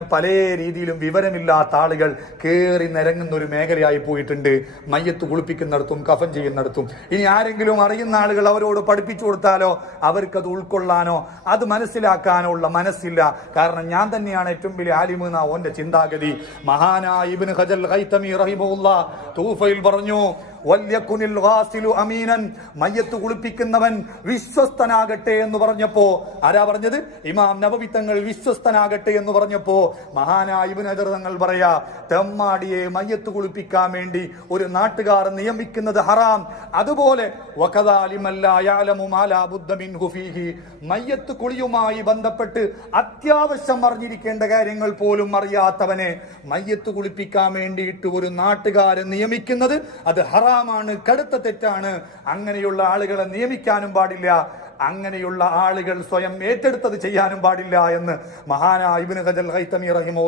പല രീതിയിലും വിവരമില്ലാത്ത ആളുകൾ കയറി നിരങ്ങുന്ന ഒരു മേഖലയായി പോയിട്ടുണ്ട്. മയ്യത്ത് കുളിപ്പിക്കുന്നിടത്തും കഫൻ ചെയ്യുന്നിടത്തും. ഇനി ആരെങ്കിലും അറിയുന്ന ആളുകൾ അവരോട് പഠിപ്പിച്ചു കൊടുത്താലോ അവർക്കത് ഉൾക്കൊള്ളാനോ അത് മനസ്സിലാക്കാനോ ഉള്ള മനസ്സില്ല. കാരണം ഞാൻ തന്നെയാണ് ഏറ്റവും വലിയ ആലിമ് എന്ന ഓന്റെ ചിന്താഗതി. മഹാനായ ഹജൽ പറഞ്ഞു മയ്യത്ത് കുളിപ്പിക്കുന്നവൻ വിശ്വസ്തനാകട്ടെ എന്ന് പറഞ്ഞപ്പോ ആരാ പറഞ്ഞത്? ഇമാം നവവിത്തങ്ങൾ തങ്ങൾ വിശ്വസ്തനാകട്ടെ എന്ന് പറഞ്ഞപ്പോ മഹാനായ ഇബ്നു ഹജർ തങ്ങൾ പറയാ തെമ്മാടിയെ മയ്യത്ത് കുളിപ്പിക്കാൻ വേണ്ടി ഒരു നാട്ടുകാർ നിയമിക്കുന്നത് ഹറാം. അതുപോലെ മയ്യത്ത് കുളിയുമായി ബന്ധപ്പെട്ട് അത്യാവശ്യം അറിഞ്ഞിരിക്കേണ്ട കാര്യങ്ങൾ പോലും അറിയാത്തവനെ മയ്യത്ത് കുളിപ്പിക്കാൻ വേണ്ടിയിട്ട് ഒരു നാട്ടുകാരെ നിയമിക്കുന്നത് അത് ഹറാമാണ് കടുത്ത തെറ്റാണ്. അങ്ങനെയുള്ള ആളുകളെ നിയമിക്കാനും പാടില്ല. അങ്ങനെയുള്ള ആളുകൾ സ്വയം ഏറ്റെടുത്തത് ചെയ്യാനും പാടില്ല എന്ന് മഹാനായ ഇബ്നു ഹജൽ ഹൈത്തമി റഹിമോ